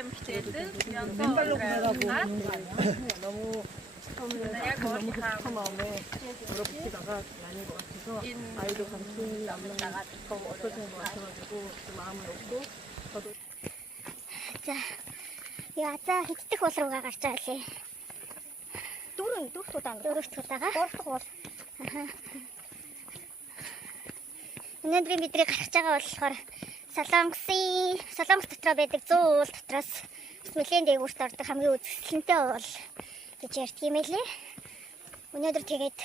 эмэгтэй들 янзаар 너무 너무 급한 마음에 물어붙이다가 아닌 것 같아서 아이도 감춘 남는 더 없어진 것 같아가지고 마음을 놓고 저도. За яа хичдэх уул руугаа гарч байгаа лээ. Дөрөвт удаа. Гурав уул. Өнөөдөр бидний гарч байгаа болохоор Солонгос дотроо байдаг 100 уул дотроос нэлээд дээгүүрт ордог хамгийн үзэсгэлэнтэй уул гэж ярьдаг юм элэ. Өнөөдөр тэгээд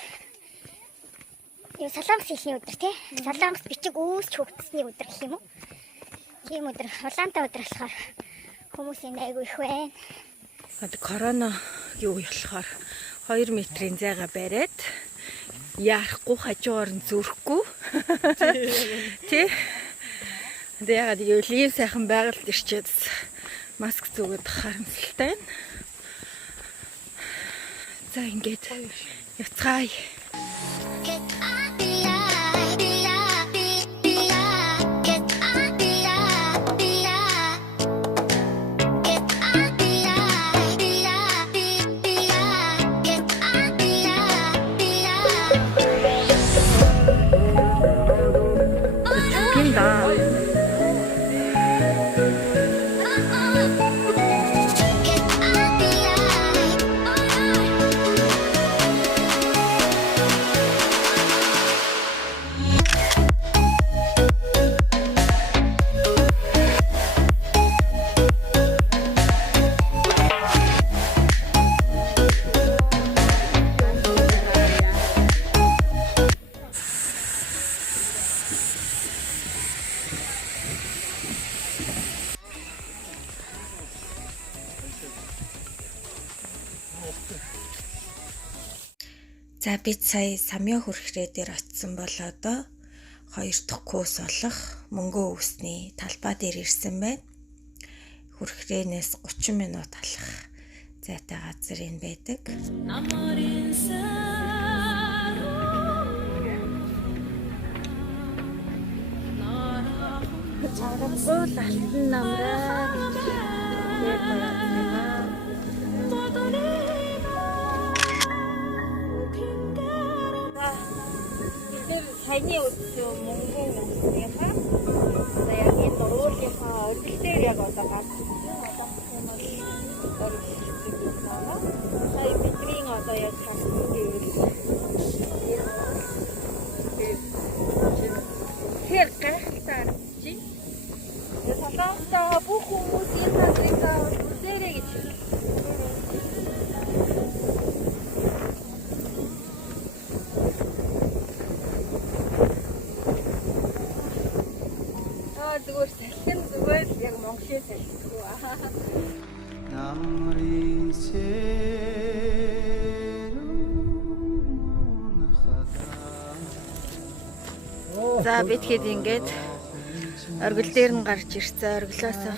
Солонгос хэлний өдөр тий. Солонгос бичиг үүсч хөгжсөний өдөр гэх юм уу? Тийм өдөр улаантай өдөр болохоор хүмүүсийн айгүй их байна. Коронагийн үе болохоор 2 метрийн зайгаа бариад яарахгүй хажуугаар нь зүрхгүй. Тий. Тэгээд ягаад ийм сайхан байгальд ирчээд маск зүгээд харамсалтай байна. За ингээд яцгаая. За бид сая Самья хүрхрээ дээр очисон бол одоо 2 дахь курс болох мөнгөө үүсний талбай дээр ирсэн байна. Хүрхрээнээс 30 минут алах зайтай газар энэ байдаг. Чаргуул алтан намраа саяны өдөр мөнгөн үнэхээр яг энэ уулынхаа өдөр дээр яг одоо гарсан одоо сая бидний одоо яг харсан гэвэл хэр гайхалтай чи солонгосоо бүх хүмүүс энэ газраа үзээрэй гэж зүгээр салхин зүгээр яг Монголын салхигүй намрын За бид хэд ингээд оргил дээр нь гарч ирсэн. Оргилоосоо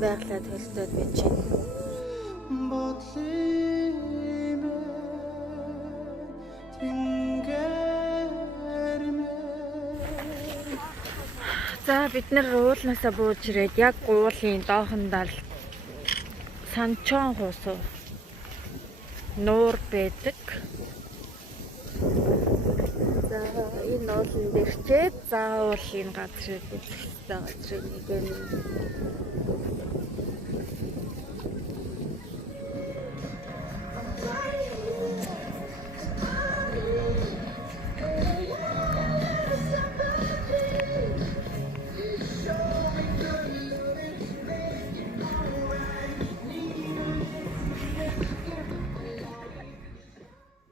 байглаад хөлтөөд байж байна. За бид нар уулнаасаа бууж ирээд яг уулын доохондоо санчон хуусуу нуур байдаг. За энэ уулын дээр чээд заавал энэ газрыг үзэх газрыг нэг юм